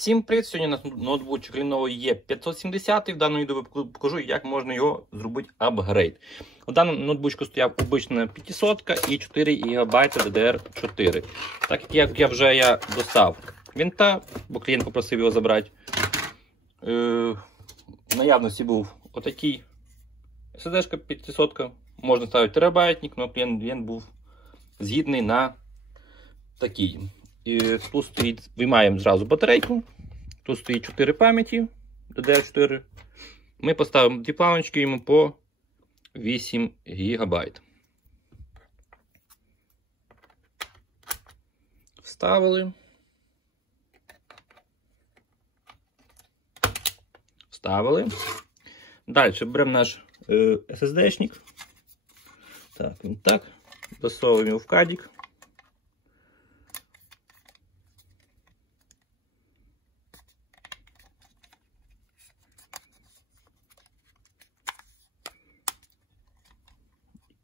Всім привіт! Сьогодні у нас ноутбучок Lenovo E570. В даному відео покажу, як можна його зробити апгрейд. У даному ноутбучку стояв обична 500 і 4 ГБ DDR4. Так як я вже достав винта, бо клієнт попросив його забрати. В наявності був отакий SSD 500. Можна ставити терабайтник, але клієнт був згідний на такий. І тут стоїть, виймаємо зразу батарейку. Тут стоїть 4 пам'яті DDR4. Ми поставимо дві планочки йому по 8 ГБ. Вставили. Вставили. Далі беремо наш SSD-шник. Так, він так. Засовуємо його в кадик.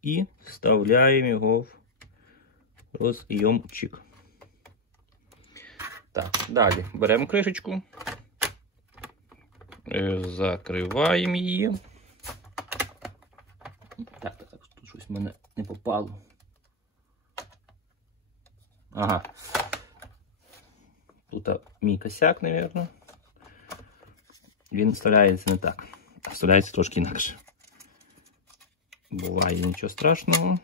І вставляємо його в розйомчик. Так, далі беремо кришечку, закриваємо її. Так, тут щось в мене не попало. Ага. Тут мій косяк, мабуть. Він вставляється не так, а вставляється трошки інакше. Буває, нічого страшного.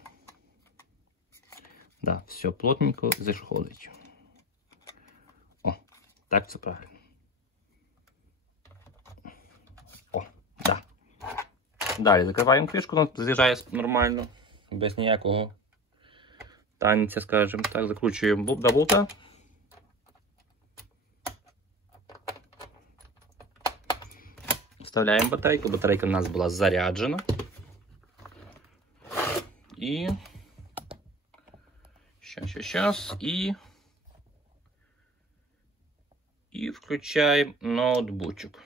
Да, все плотненько заходить. О, так це правильно. О, да. Далі закриваємо кришку, вона з'їжджає нормально, без ніякого танця, скажімо так. Закручуємо до болта. Вставляємо батарейку. Батарейка у нас була заряджена. І щас. І включаємо ноутбучок.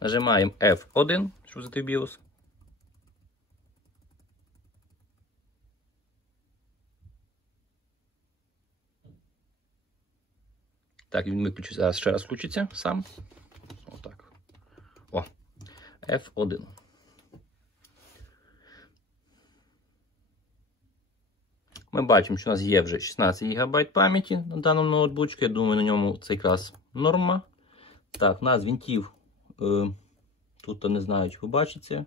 Нажимаємо F1, щоб взяти BIOS. Так, він виключиться. Зараз ще раз включиться сам. Отак. О, F1. Ми бачимо, що у нас є вже 16 ГБ пам'яті на даному ноутбучку. Я думаю, на ньому це якраз норма. Так, у нас винтів, тут не знаю, чи побачиться.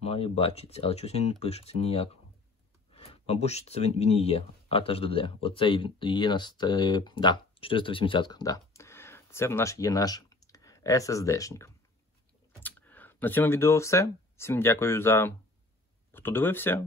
Має бачитися, але щось він не пишеться ніяк. Мабуть, це він і є. HDD. Оцей є у нас, да, 480, да. Це є наш SSD-шник. На цьому відео все. Всім дякую за хто дивився.